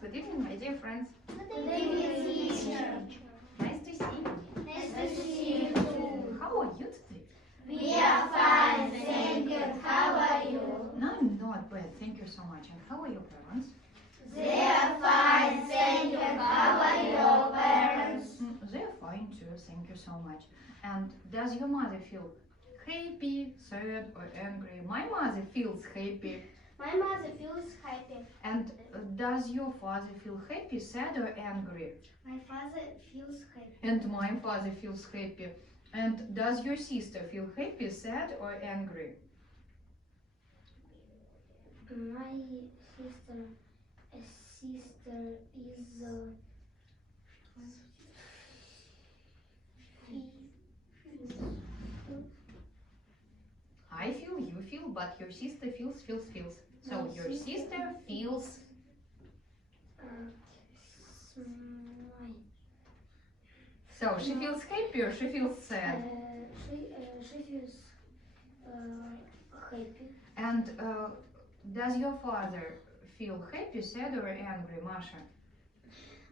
Good evening, my dear friends. Good evening, teacher. Nice to see you. Nice to see you too. How are you today? We are fine, thank you. How are you? No, I'm not bad. Thank you so much. And how are your parents? They are fine, thank you. How are your parents? They're fine too. Thank you so much. And does your mother feel happy, sad, or angry? My mother feels happy. My mother feels happy. And does your father feel happy, sad, or angry? My father feels happy. And my father feels happy. And does your sister feel happy, sad, or angry? My sister is I feel, you feel, but your sister feels. So My your sister feels. smile. So she feels happy or she feels sad? She feels happy. And does your father feel happy, sad, or angry, Masha?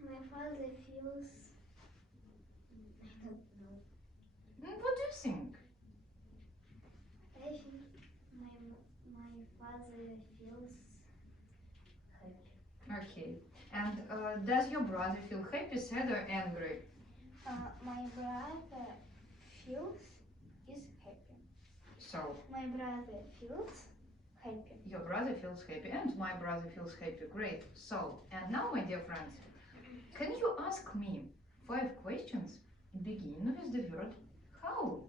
My father feels. I don't know. What do you think? I think my father feels happy. Okay. And does your brother feel happy, sad, or angry? My brother feels is happy. So My brother feels happy. your brother feels happy and my brother feels happy. Great. So, and now, my dear friends, can you ask me 5 questions beginning with the word how?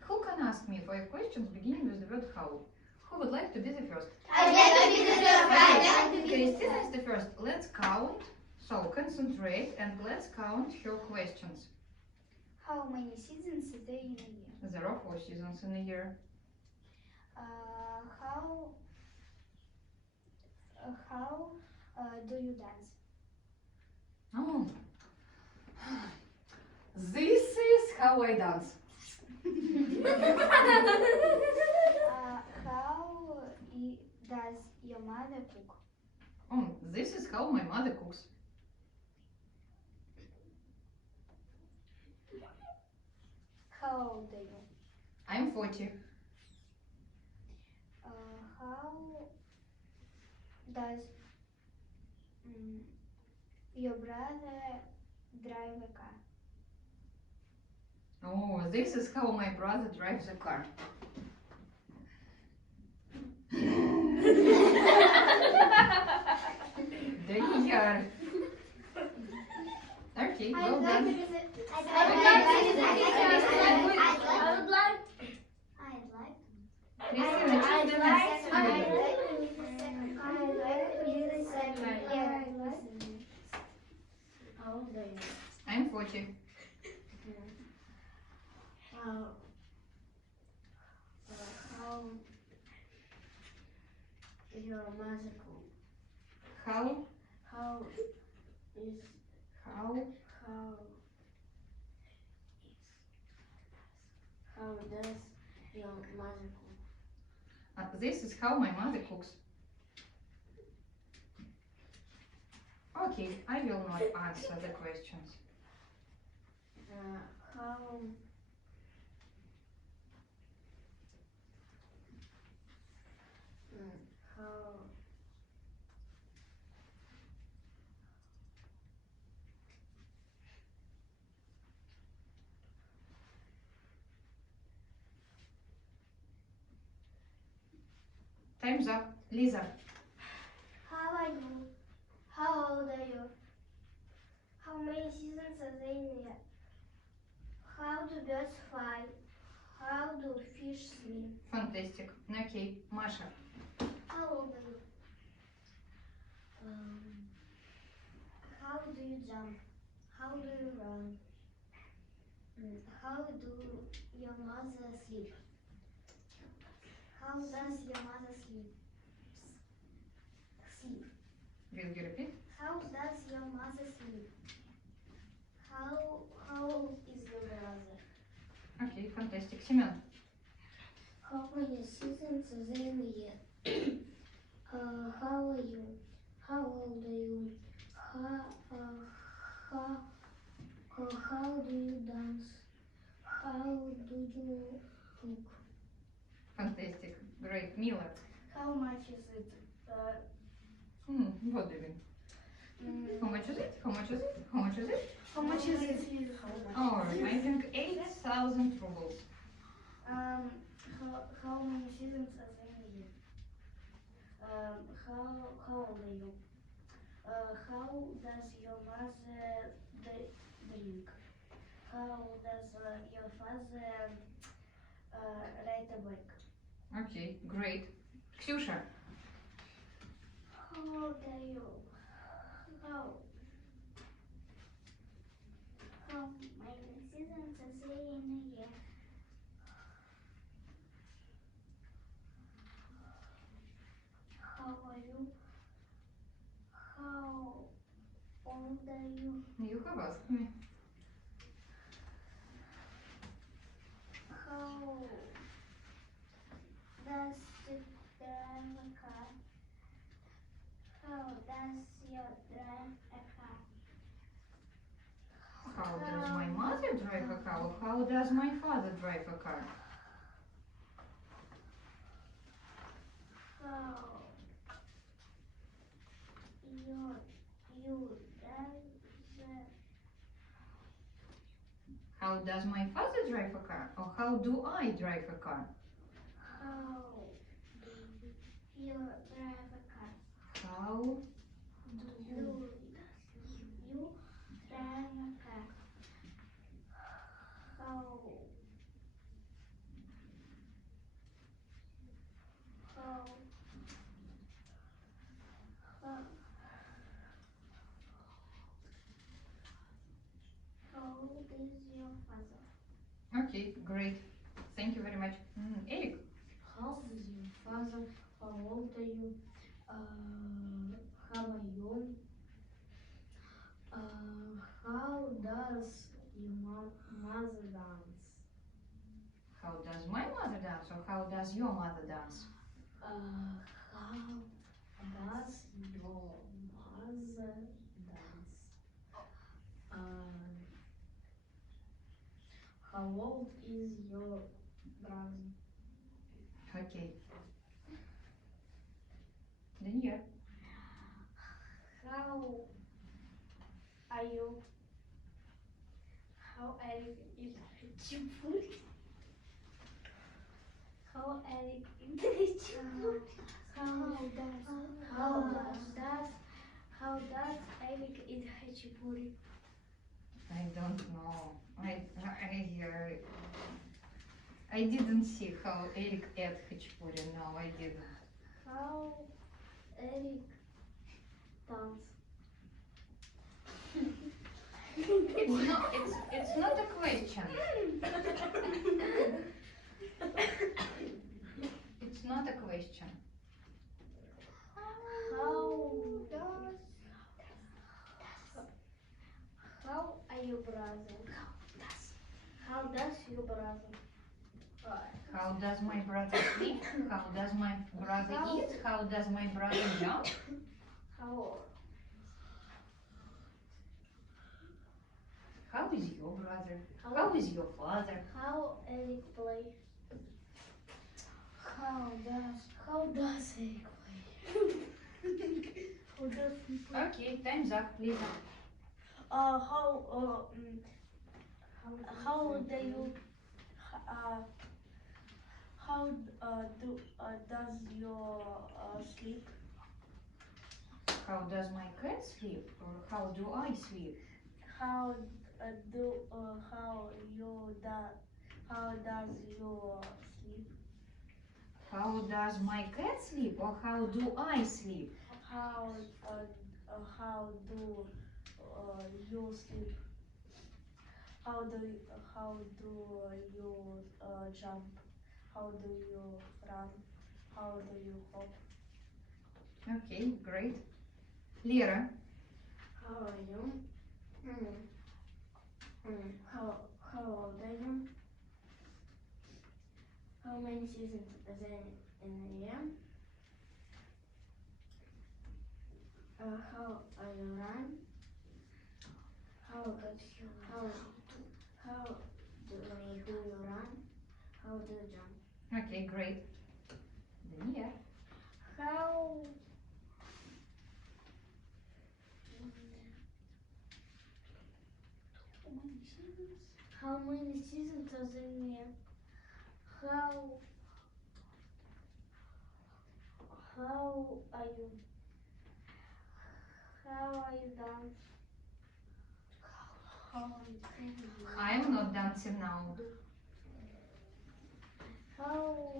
Who can ask me 5 questions beginning with the word how? Who would like to be the first? I'd like to be the first. I'd like to be the Christina first. is the first. Let's count. So, concentrate and let's count her questions. How many seasons is there in a year? There are 4 seasons in a year. How do you dance? Oh. This is how I dance. How does your mother cook? Oh, this is how my mother cooks. How old are you? I'm 40. How does your brother drive a car? Oh, this is how my brother drives a car. There. Okay, well done. Christina, choose the next one. How old are you? I'm 40. How your mother cook? How How does your mother cook? this is how my mother cooks. Okay, I will not answer the questions. How Time's up. Lisa. How are you? How old are you? How many seasons are there in a year? How do birds fly? How do fish swim? Fantastic. Okay, Masha. How old are you? How do you jump? How do you run? How do your mother sleep? How does your mother sleep? Will you repeat? How does your mother sleep? How old is your brother? Okay, fantastic. Семен. How many seasons are there in a year? How are you? How old are you? How do you dance? How do you cook? Fantastic. Great. Mila. How much is it? What do you mean? How much is it? How much is it? How much is it? How much is it? Oh, I think 8,000 rubles. How many seasons are there in a year? How old are you? How does your mother drink? How does your father ride a bike? Okay, great. Ksyusha. How old are you? How many seasons are there in a year? How are you? How old are you? You have asked me. How does you drive a car? How does you drive a car? How does my mother drive a car? Or how does my father drive a car? How you drive the How does my father drive a car? Or how do I drive a car? How do you drive a car? How Do you drive a car? How how how how old is your father? Okay, great. Thank you very much. Eric. How is your father? How old are you? How are you? How does your mother dance? How does my mother dance? Or how does your mother dance? How does your mother dance? How old is your brother? Okay. Daniel. How are you? How Eric is Chipuri? How Eric is Chipuri? How does Eric eat Hachipuri? I don't know. I didn't see how Eric ate Hachapuri. No, I didn't. How Eric dance? It's not a question. It's not a question. How are your brother? How does your brother? How does my brother sleep? How does my brother eat? How does my brother jump? How How is your brother? How is your father? How Eric play? How does Eric play? How does he play? Okay, time's up, please. How do you how does your sleep? How does my cat sleep? Or how do I sleep? How does your sleep? How does my cat sleep? Or how do I sleep? How do you sleep? How do you jump? How do you run? How do you hop? Okay, great. Lera. How are you? How old are you? How many seasons are there in a year? How I run? How do you run? How do you jump? Okay, great. Daniel. How many seasons does it mean? How are you? How are you dance? I am not dancing now. How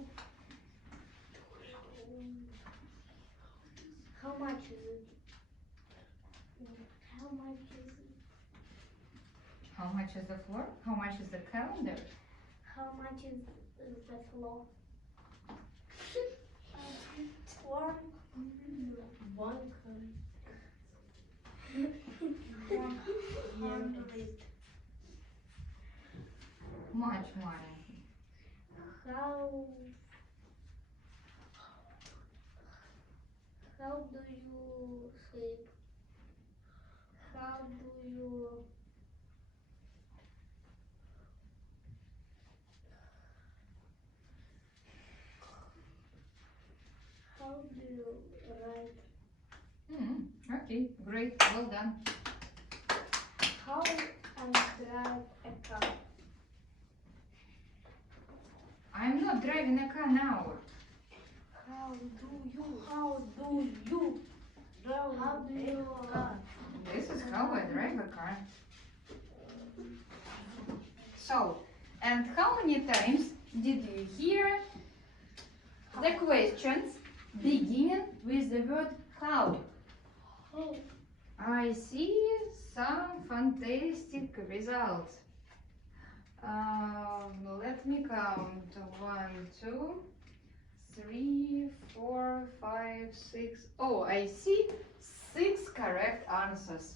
much is it? How much is it? How much is the floor? How much is the calendar? How much is the floor? One hundred. Much money. How do you sleep? How do you write? Okay, great. Well done. How I drive a car? I'm not driving a car now. How do you drive a car? This is how I drive a car. So, and how many times did you hear the questions beginning with the word how? Oh, I see some fantastic results. Let me count. 1, 2, 3, 4, 5, 6. Oh, I see 6 correct answers.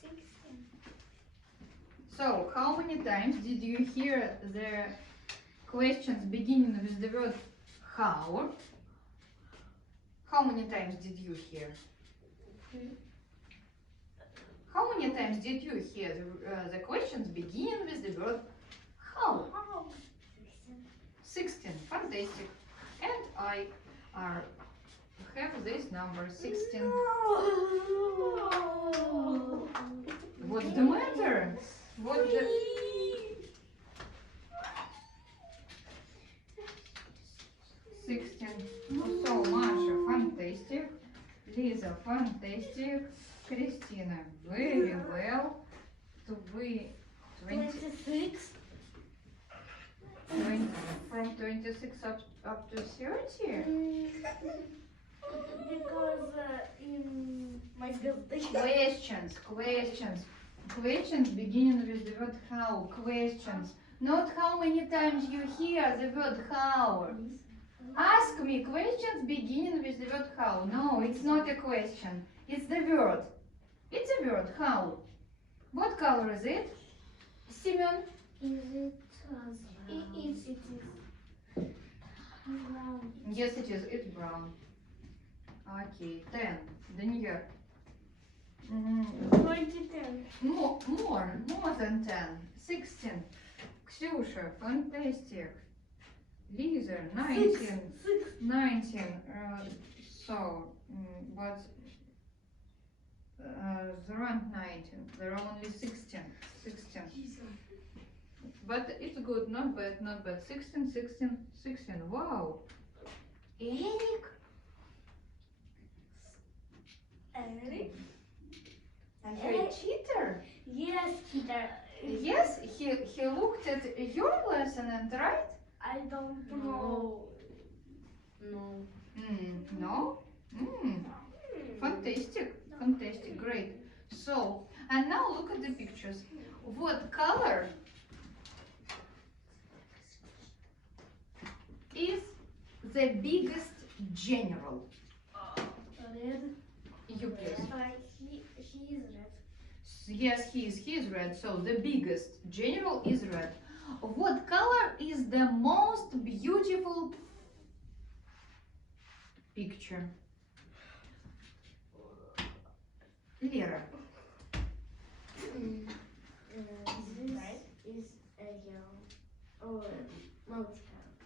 16. So, how many times did you hear the questions beginning with the word how? How many times did you hear? How many times did you hear the questions beginning with the word how? 16. Fantastic. And I have this number 16. What's the matter? What's the... 16. So, Masha, fantastic. Lisa, fantastic. Christina, very well. To be 26. 20, from 26 up to 30. Because in my birthday. Questions beginning with the word how. Questions. Not how many times you hear the word how. Ask me questions beginning with the word how. No, it's not a question. It's the word. It's a word, how. What color is it? Simeon? Is it? It is brown. Yes, it is. It's brown. Okay, 10. Daniel. 10. More than 10. 16. Ksyusha, fantastic. Lisa, 19. 19. But there aren't 19. There are only 16. 16. But it's good, not bad, not bad. 16, 16, 16. Wow. Eric? Eric? And you're a cheater? Yes, Peter. Yes, he looked at your lesson and right? I don't know. No. No? Fantastic, fantastic, great. So, and now look at the pictures. What color is the biggest general? Red. You please. He is red. Yes, he is red. So the biggest general is red. What color is the most beautiful picture? Lera. This is a yellow or multicolored.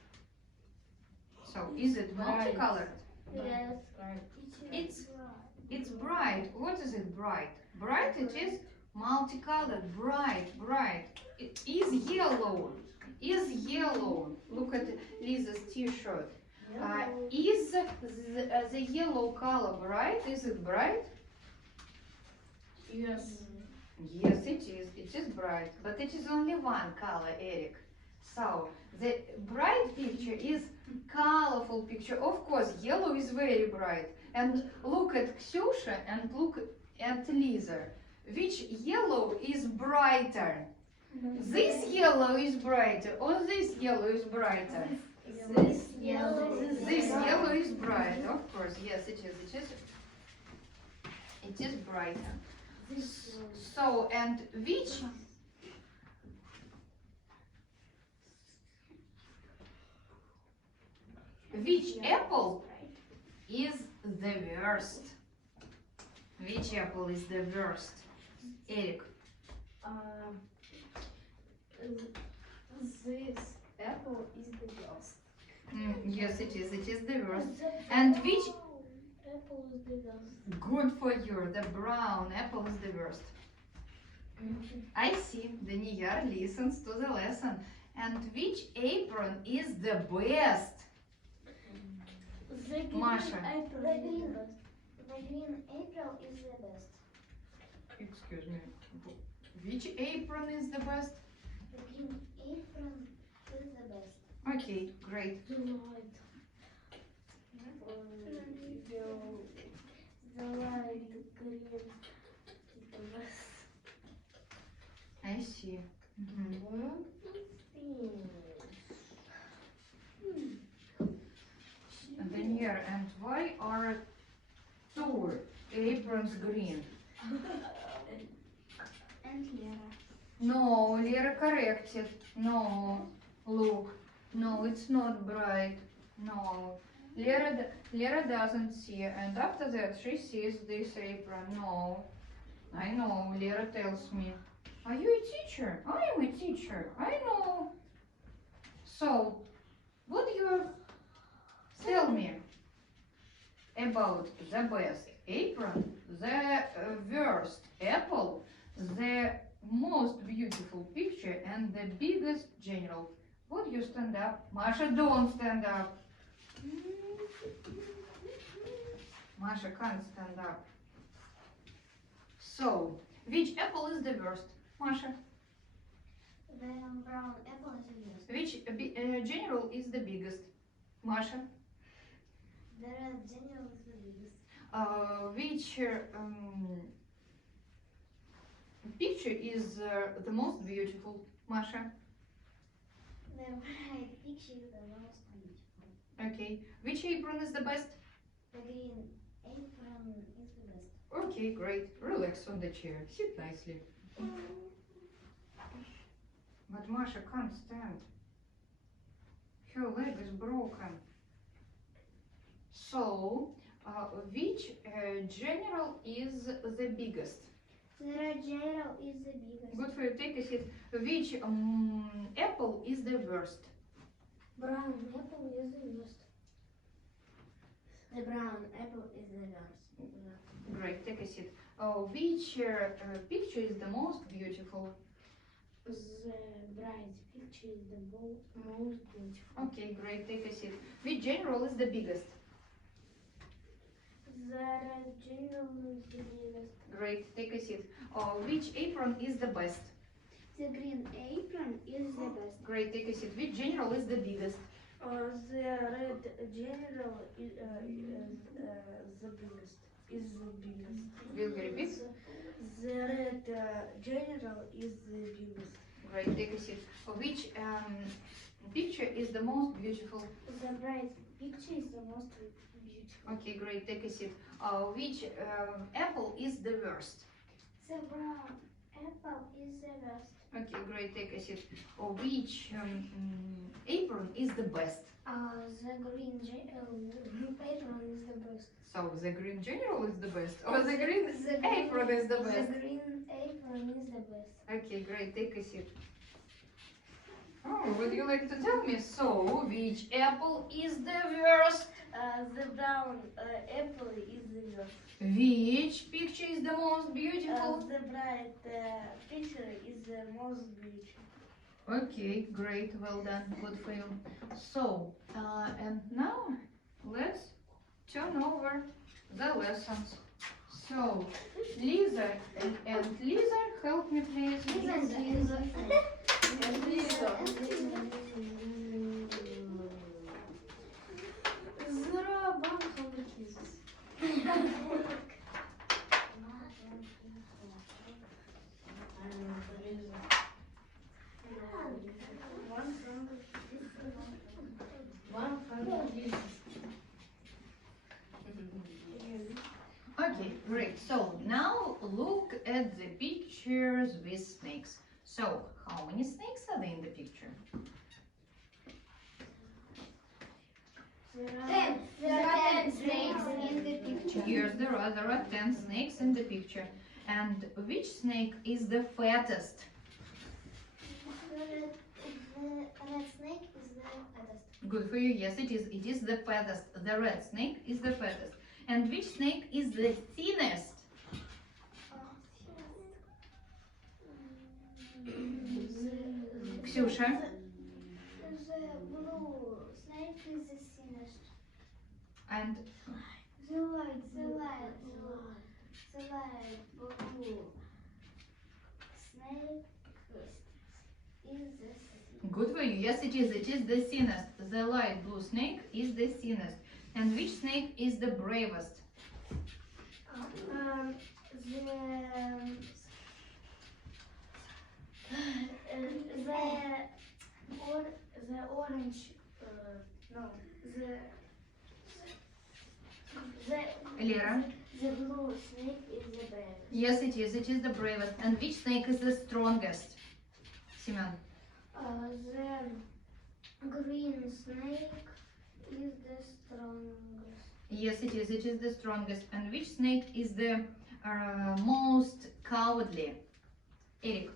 So is it multicolored? Yes. It's bright. What is it bright? Bright it is multicolored, bright. It is yellow. Is yellow. Look at Lisa's t-shirt. Is the yellow color bright? Is it bright? Yes. Yes, it is. It is bright. But it is only one color, Eric. So the bright picture is colorful picture. Of course, yellow is very bright. And look at Ksyusha and look at Lisa. Which yellow is brighter? This yellow is brighter or this yellow is brighter? This yellow. This yellow is bright. Of course, yes, it is. It is brighter. So, and which apple is the worst? Which apple is the worst? Eric. This apple is the best. Yes, it is. It is the worst. And which? Apple is the best. Good for you. The brown apple is the worst. I see. Daniyar listens to the lesson. And which apron is the best? The green Masha. apron. The green apron is the best. Excuse me. Which apron is the best? The green apron is the best. Okay, great. The light. The light green is the best. I see. And then here, and why are two aprons green? And Lera. No, Lera corrected. No, look. No, it's not bright. No. Lera doesn't see. And after that, she sees this apron. No. I know, Lera tells me. Are you a teacher? I am a teacher. I know. So, would you tell me about the best apron, the worst apple, the most beautiful picture, and the biggest general? Would you stand up? Masha, don't stand up. Masha can't stand up. So, which apple is the worst? Masha. The brown apple is the best. Which general is the biggest? Masha. The red general is the biggest. Which picture is the most beautiful? Masha. The bright picture is the most beautiful. Okay. Which apron is the best? The green apron is the best. Okay, great. Relax on the chair. Sit nicely. But Masha can't stand. Her leg is broken. So, which general is the biggest? The red general is the biggest. Good for you. Take a seat. Which apple is the worst? Brown apple is the worst. The brown apple is the worst. Great. Take a seat. Which picture is the most beautiful? The bright picture is the most beautiful. Okay, great. Take a seat. Which general is the biggest? The red general is the biggest. Great. Take a seat. Which apron is the best? The green apron is the best. Great. Take a seat. Which general is the biggest? The red general is the biggest. Will you repeat? The red general is the biggest. Great. Take a seat. Which picture is the most beautiful? The bright picture is the most beautiful. Okay, great. Take a seat. Which apple is the worst? The brown apple is the best. Okay, great. Take a seat. Which apron is the best? The green apron is the best. So the green general is the best, or the green apron is the best? The green apron is the best. Okay, great. Take a seat. Oh, would you like to tell me? So, which apple is the worst? The brown apple is the best. Which picture is the most beautiful? The bright picture is the most beautiful. Okay, great. Well done. Good for you. So, and now let's turn over the lessons. So, Lisa and Lisa, help me please. Okay, great. So now look at the pictures with snakes. So, how many snakes are there in the picture? There are 10 snakes in the picture. Yes, there are 10 snakes in the picture. And which snake is the fattest? The red snake is the fattest. Good for you. Yes, it is. It is the fattest. The red snake is the fattest. And which snake is the thinnest? Ksyusha? The blue snake is the thinnest. And The light blue snake is the thinnest. good for you. Yes, it is. It is the thinnest. The light blue snake is the thinnest. And which snake is the bravest? The orange Lera? the blue snake is the bravest. Yes, it is. It is the bravest. And which snake is the strongest? Simeon. The green snake is the strongest. Yes, it is. It is the strongest. And which snake is the most cowardly? Eric.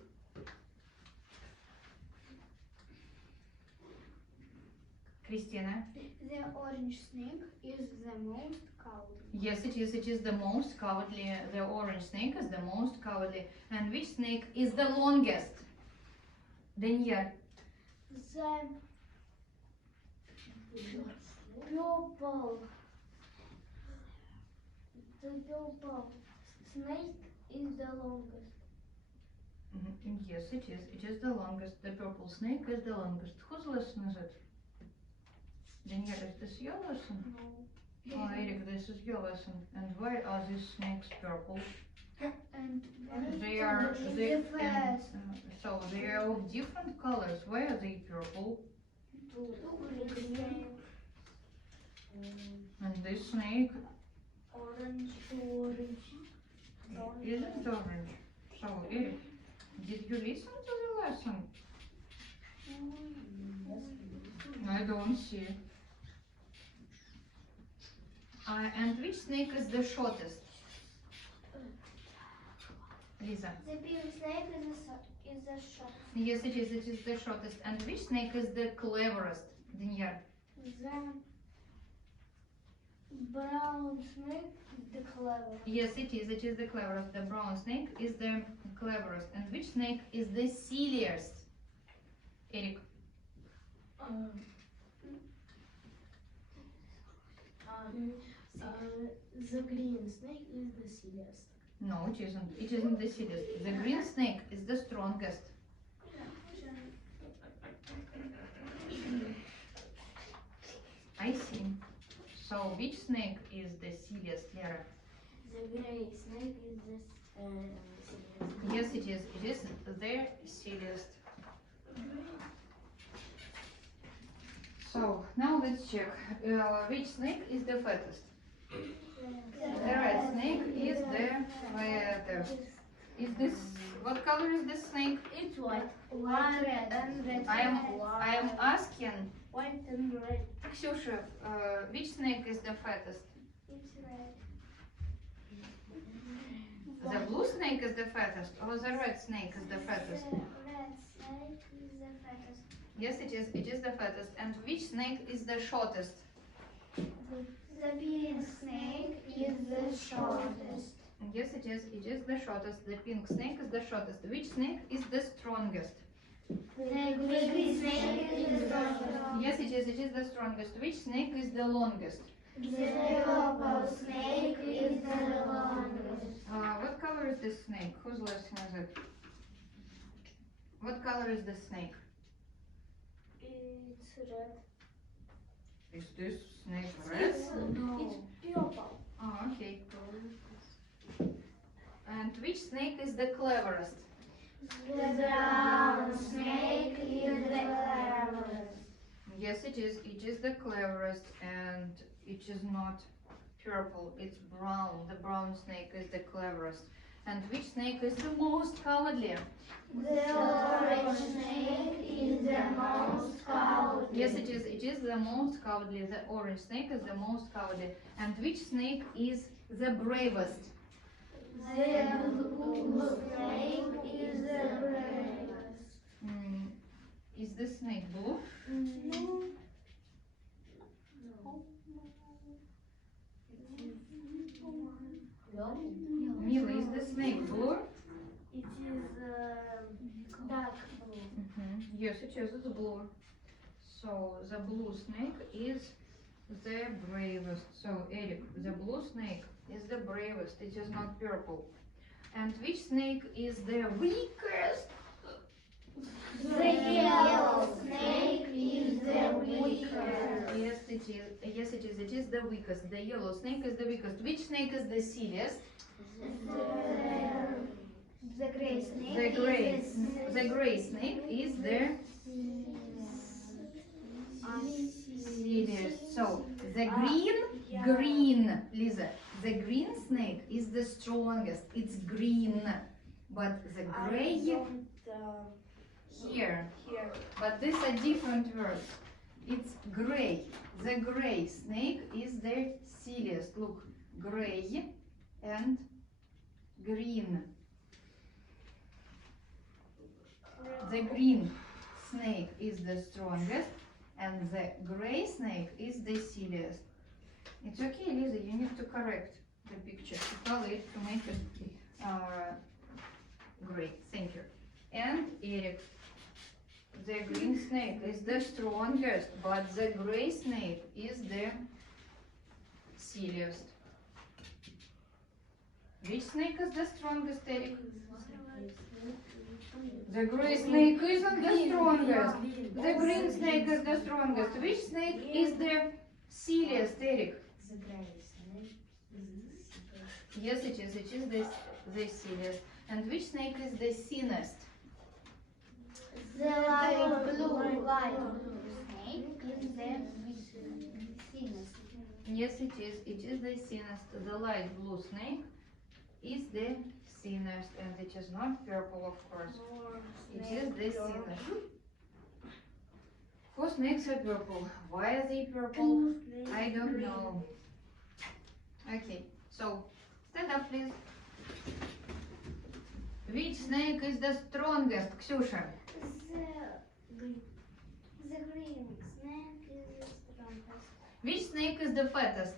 Christina. The orange snake is the most cowardly. Yes, it is. It is the most cowardly. The orange snake is the most cowardly. And which snake is the longest? Daniel. The purple snake is the longest. Yes, it is. It is the longest. The purple snake is the longest. Whose lesson is it? Daniel, is this your lesson? No. Oh, Eric, this is your lesson. And why are these snakes purple? And They are. They, the first. so they are of different colors. Why are they purple? And this snake Orange. isn't orange. So, Eric, did you listen to the lesson? I don't see. And which snake is the shortest? Lisa. The pink snake is the short. Yes, it is. It is the shortest. And which snake is the cleverest? Daniel. The brown snake is the clever. Yes, it is. It is the cleverest. The brown snake is the cleverest. And which snake is the silliest? Eric. The green snake is the silliest. No, it isn't. It isn't the silliest. The green snake is the strongest. I see. So, which snake is the silliest, Lera? The gray snake is the silliest. Yes, it is. It is the silliest. So, now let's check. Which snake is the fattest? The red snake is the fattest. Is this, what color is this snake? It's white. White, red. and red. I am asking, White and red. Ksyusha, which snake is the fattest? It's red. The blue snake is the fattest, or the red snake is the fattest? The red snake is the fattest. Yes, it is. It is the fattest. And which snake is the shortest? The pink snake is the shortest. Yes, it is. It is the shortest. The pink snake is the shortest. Which snake is the strongest? The green snake is the strongest. Yes, it is. It is the strongest. Which snake is the longest? The purple snake is the longest. What color is this snake? Whose lesson is it? What color is this snake? It's red. Is this snake red? It's purple. Oh, okay. And which snake is the cleverest? The brown snake is the cleverest. Yes, it is. It is the cleverest, and it is not purple. It's brown. The brown snake is the cleverest. And which snake is the most cowardly? The orange snake is the most cowardly. Yes, it is. It is the most cowardly. The orange snake is the most cowardly. And which snake is the bravest? The blue snake is the bravest. Is this snake blue? No. Mila, is the snake blue? It is dark blue. Yes, it is. It's blue. So the blue snake is the bravest. So Eric, the blue snake is the bravest. It is not purple. And which snake is the weakest? The yellow snake is the weakest. Yes, it is. Yes, it is. It is the weakest. The yellow snake is the weakest. Which snake is the silliest? The gray snake The gray snake is the silliest. So the green, Lisa. The green snake is the strongest. It's green, but the gray here. Here. But these are different words. It's gray. The gray snake is the silliest. Look, gray and green. The green snake is the strongest, and the gray snake is the silliest. It's okay, Lisa, you need to correct the picture, to color it, to make it great. Thank you. And Eric, the green snake is the strongest, but the gray snake is the silliest. Which snake is the strongest, Eric? The gray snake isn't the strongest. The green snake is the strongest. Which snake is the silliest, Eric? The gray snake is Yes, it is. It is the silliest. And which snake is the thinnest? The light blue snake is the thinnest. Yes, it is. It is the thinnest. The light blue snake is the thinnest, and it is not purple, of course. It is the thinnest. Four snakes are purple. Why are they purple? I don't know. Okay, so stand up, please. Which snake is the strongest, Ksyusha? The green snake is the strongest. Which snake is the fattest?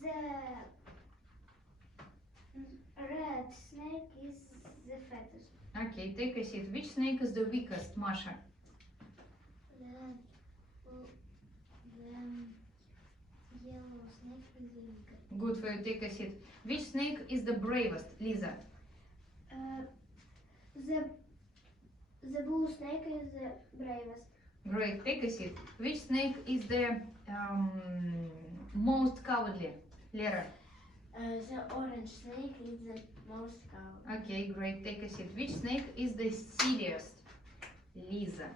The red snake is the fattest. Okay, take a seat. Which snake is the weakest, Masha? The yellow snake is the weakest. Good for you, take a seat. Which snake is the bravest, Lisa? The blue snake is the bravest. Great, take a seat. Which snake is the most cowardly, Lera? The orange snake is the most cowardly. Okay, great, take a seat. Which snake is the silliest, Lisa?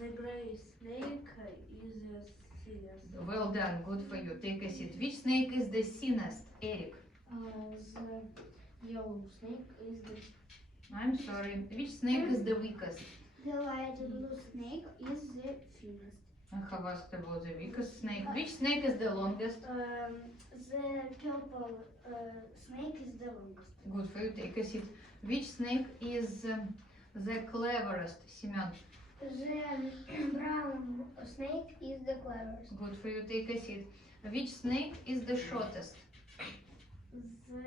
The gray snake is the silliest. Well done, good for you, take a seat. Which snake is the thinnest, Eric? Yellow snake is the I'm sorry. Which snake is the weakest? The light blue snake is the thinnest. I have asked about the weakest snake. Which snake is the longest? The purple snake is the longest. Good for you. Take a seat. Which snake is the cleverest? Семен. The brown snake is the cleverest. Good for you. Take a seat. Which snake is the shortest? The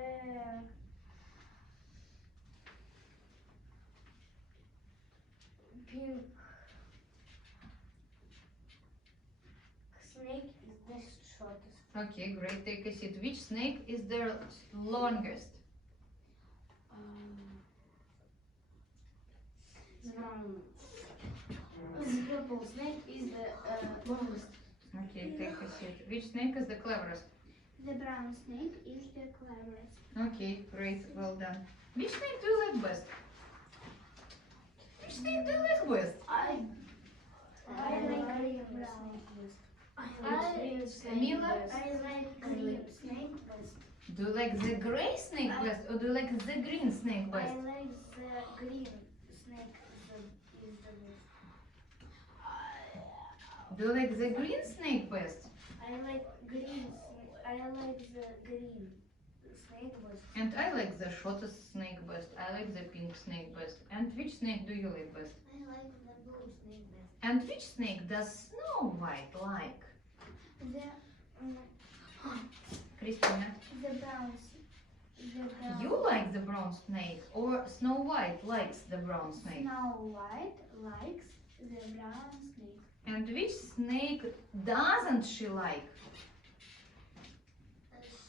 pink snake is the shortest. Okay, great. Take a seat. Which snake is the longest? The purple snake is the longest. Okay, take a seat. Which snake is the cleverest? The brown snake is the cleverest. Okay, great. Well done. Which snake do you like best? Which snake do you like best? I like green brown. I green Mila? I like green snake best. Do you like the gray snake best or do you like the green snake I best? like the green snake is the best. Do you like the green snake best? I like green. I like the green snake best. And I like the shortest snake best. I like the pink snake best. And which snake do you like best? I like the blue snake best. And which snake does Snow White like? The Christina, the brown. The brown. you like the brown snake or Snow White likes the brown snake? Snow White likes the brown snake. And which snake doesn't she like?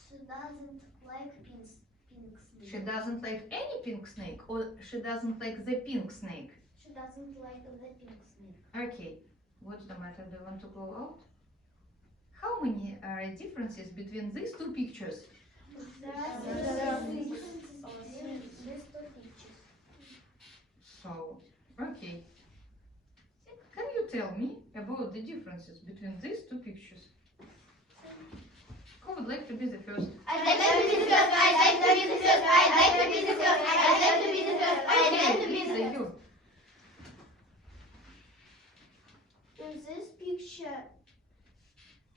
She doesn't like pink snake. She doesn't like any pink snake or she doesn't like the pink snake? She doesn't like the pink snake. Okay, what's the matter? Do you want to go out? How many differences between these two pictures? There are These these two pictures. So, okay. Can you tell me about the differences between these two pictures? Who would like to be the first? I'd like to be the first. I'd like to be the first. I'd like to be the first. I'd like to be the first. I'd like to be the first. You. In this picture,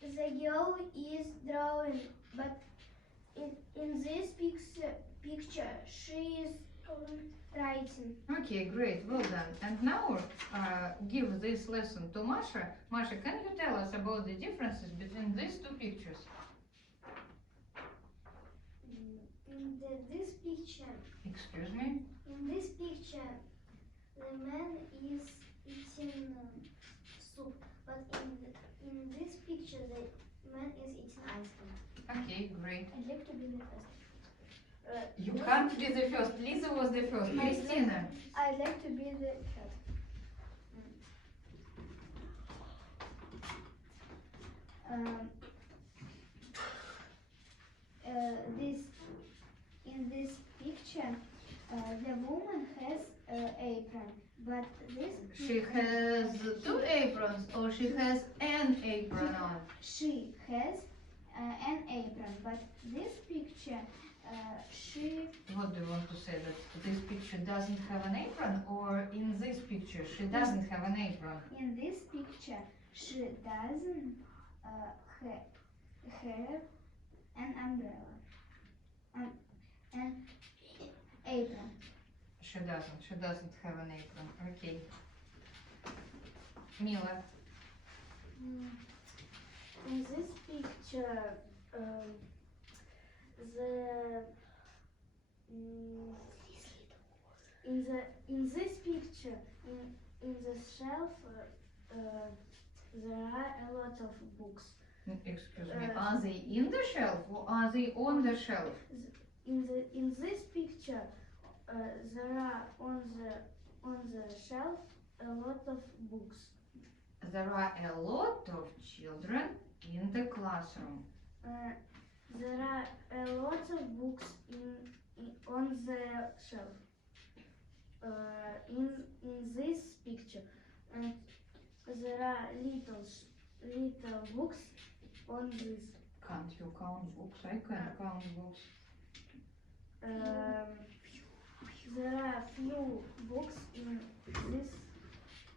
the girl is drawing, but in this picture, she is writing. Okay, great, well done. And now give this lesson to Masha. Masha, can you tell us about the differences between these two pictures? In this picture, Excuse me? the man is eating soup, but in this picture, the man is eating ice cream. Okay, great. I'd like to be the first. You can't be the first. Lisa was the first. Christina. I'd like to be the cat. In this picture, the woman has an apron, but this She has two aprons or she has an apron on. she has an apron, but this picture she What do you want to say? That this picture doesn't have an apron or in this picture she doesn't have an apron? in this picture she doesn't have an umbrella, an apron. She doesn't have an apron. Okay. Mila. In this picture, in this picture in the shelf there are a lot of books. Excuse me. Are they in the shelf or are they on the shelf? In this picture there are on the shelf a lot of books. There are a lot of children in the classroom. There are a lot of books on the shelf. In this picture, and there are little books on this. Can't you count books? I can count books. there are few books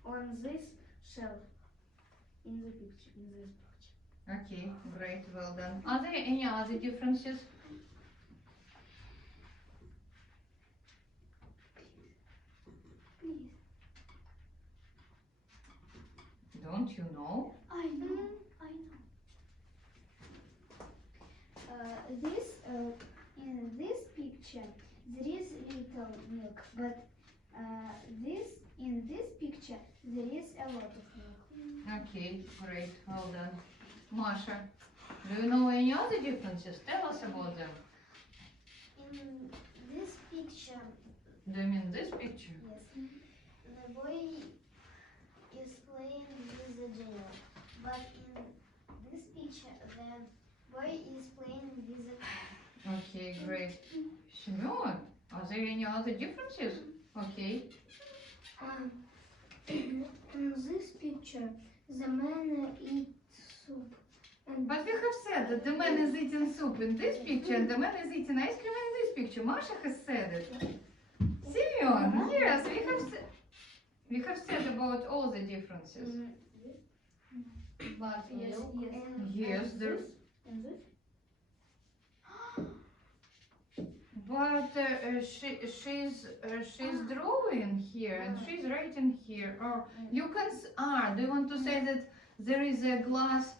on this shelf in this picture. Okay, great, well done. Are there any other differences? Please. Don't you know? I know. In this picture there is little milk, but in this picture there is a lot of milk. Okay, great, well done. Masha, do you know any other differences? Tell us about them. In this picture, Do you mean this picture? yes, the boy is playing with the doll, but in this picture the boy is playing with the car. Okay, great. Shimon, are there any other differences? Okay. In this picture, the man eats soup. And But we have said that the man is eating soup in this picture and the man is eating ice cream in this picture. Masha has said it. Simeon, yes, we have said about all the differences. but yes. Yes, there. And this? But she's drawing here and she's writing here. Or you can do you want to say that there is a glass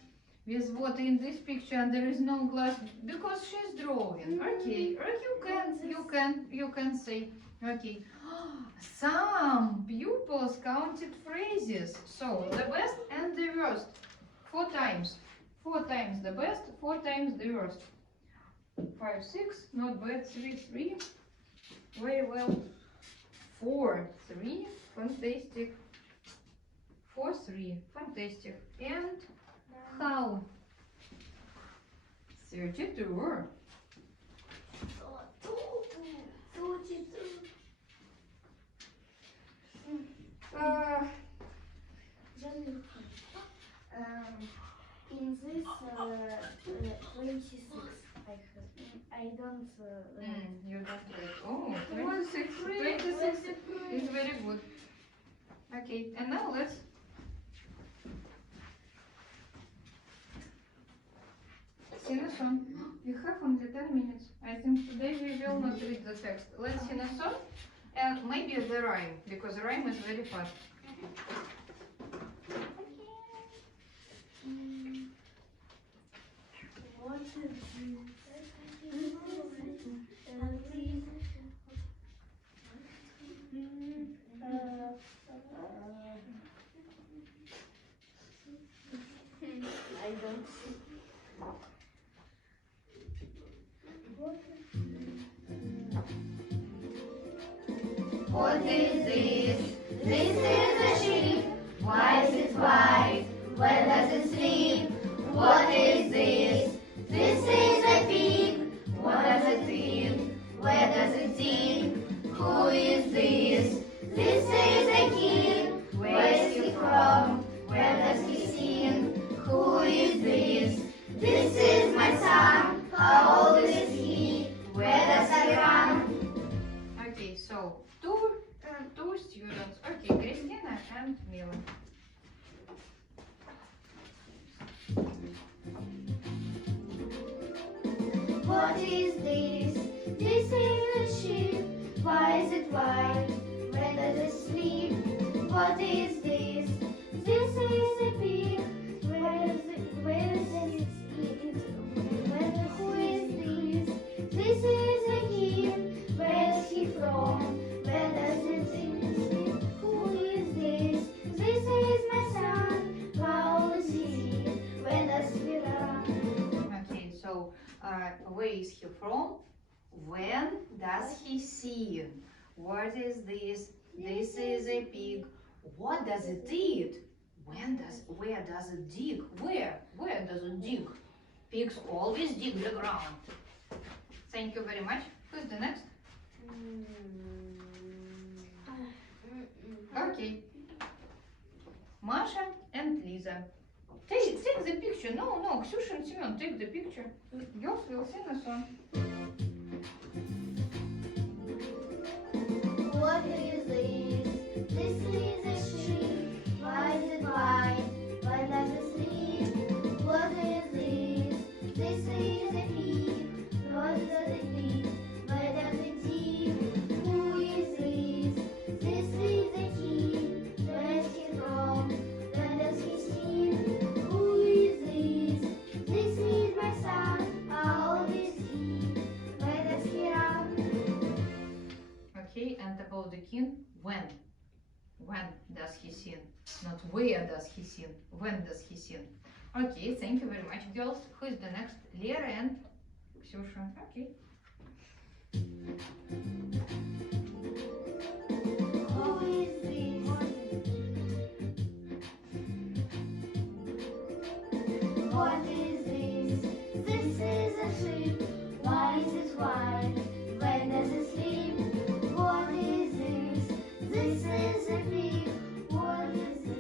with water in this picture and there is no glass because she's drawing? Okay, or you can say okay. Some pupils counted phrases. So the best and the worst 4 times. 4 times the best, 4 times the worst. 5, 6, not bad. 3, 3, very well. 4, 3, fantastic. 4, 3, fantastic. And how? 32. In this 26, I don't. You don't get. Oh, 26. 26 is very good. Okay, and now let's. Sing a song. We have only 10 minutes. I think today we will not read the text. Let's sing a song and maybe the rhyme, because the rhyme is very fast. What is I don't see. What is this? This is a sheep. Why is it white? Where does it sleep? What is this? This is a pig. What does it eat? Where does it eat? Who is this? This is a kid. Where is he from? Where does he sing? Who is this? This is my son. How old is he? Where does he run? Okay, so two students. Okay, Christina and Mila. What is this? This is a sheep. Why is it white? Where does it sleep? What is this? This is a pig. Where is it eat? Who is this? This is a kid. Where is he from? Where does it sleep? Who is this? This is my son. How old is he? Where does he run? Okay, so where is he from? When does he sing? What is this? This is a pig. What does it eat? Where does it dig? Where does it dig? Pigs always dig the ground. Thank you very much. Who's the next? Okay. Masha and Lisa. Take the picture. No, Ksyusha and Semyon, take the picture. Girls will sing a song. When does he sing? Not where does he sing. When does he sing? Okay, thank you very much, girls. Who is the next? Lera and Kсюша. Okay. Who is this? What is this? This is a sheep. Why is it white? When does it sleep? What is this? This is a pig. What is it?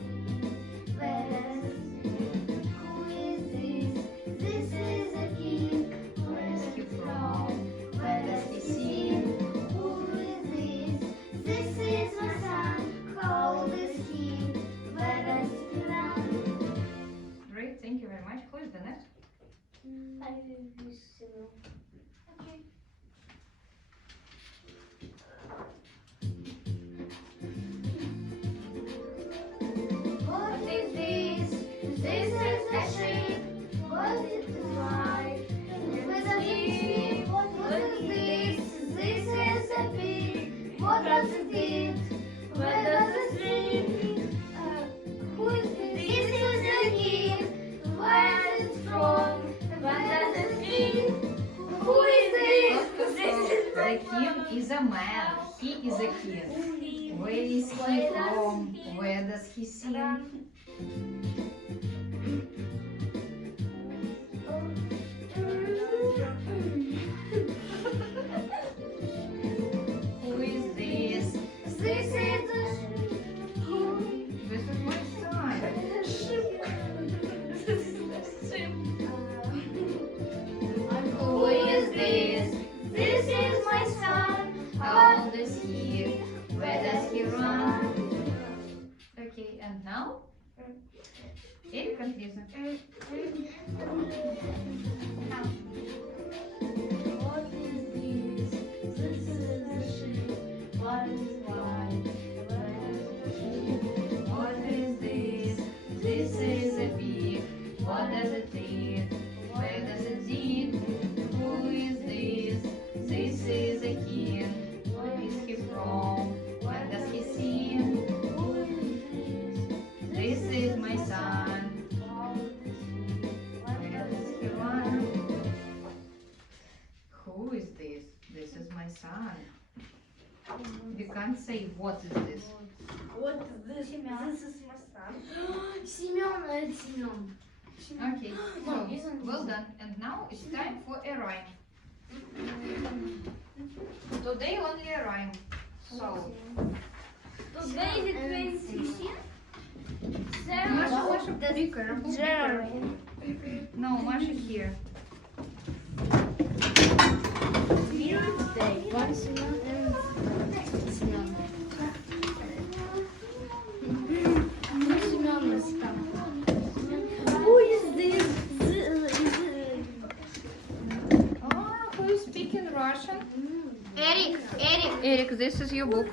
Where does it sleep? Who is this? This is a king. Where is he from? Where does he sing? Who is this? This is my son. How old is he? Where does he run? Great, thank you very much. Who is the next? I will be Simeon. Okay. What is this? This is a sheep. What is it like? Where does it sleep? What is this? This is a pig. What does it eat? Where does it sleep? Who is this? This is a king. Where is it from? Where does it sleep? Who is this? The king is a man. He is a king. Where is he from? Where does he sing? Who is this? This is a This is my son. Who is this? This is my son. How old is he? Where does he run? Okay, and now? Eric and Lisa. What is this? This is a sheep. What is white? What is this? This is a pig. What does it eat? Where does it eat? Who is this? This is a king. Where is he from? Where does he sing? Who is This is my son. this? Where does he run? Who is this? This is my son. We can't say what is this. What is this? This is my son. Семен, это Семен. Okay, so well done. And now it's time for a rhyme. Today only a rhyme. So, Today is 26. Masha, be careful. Be careful. No, Masha here. Day. One Семен and Семен. Семен is come. Who is this? Who is speaking Russian? Eric, Eric, this is your book.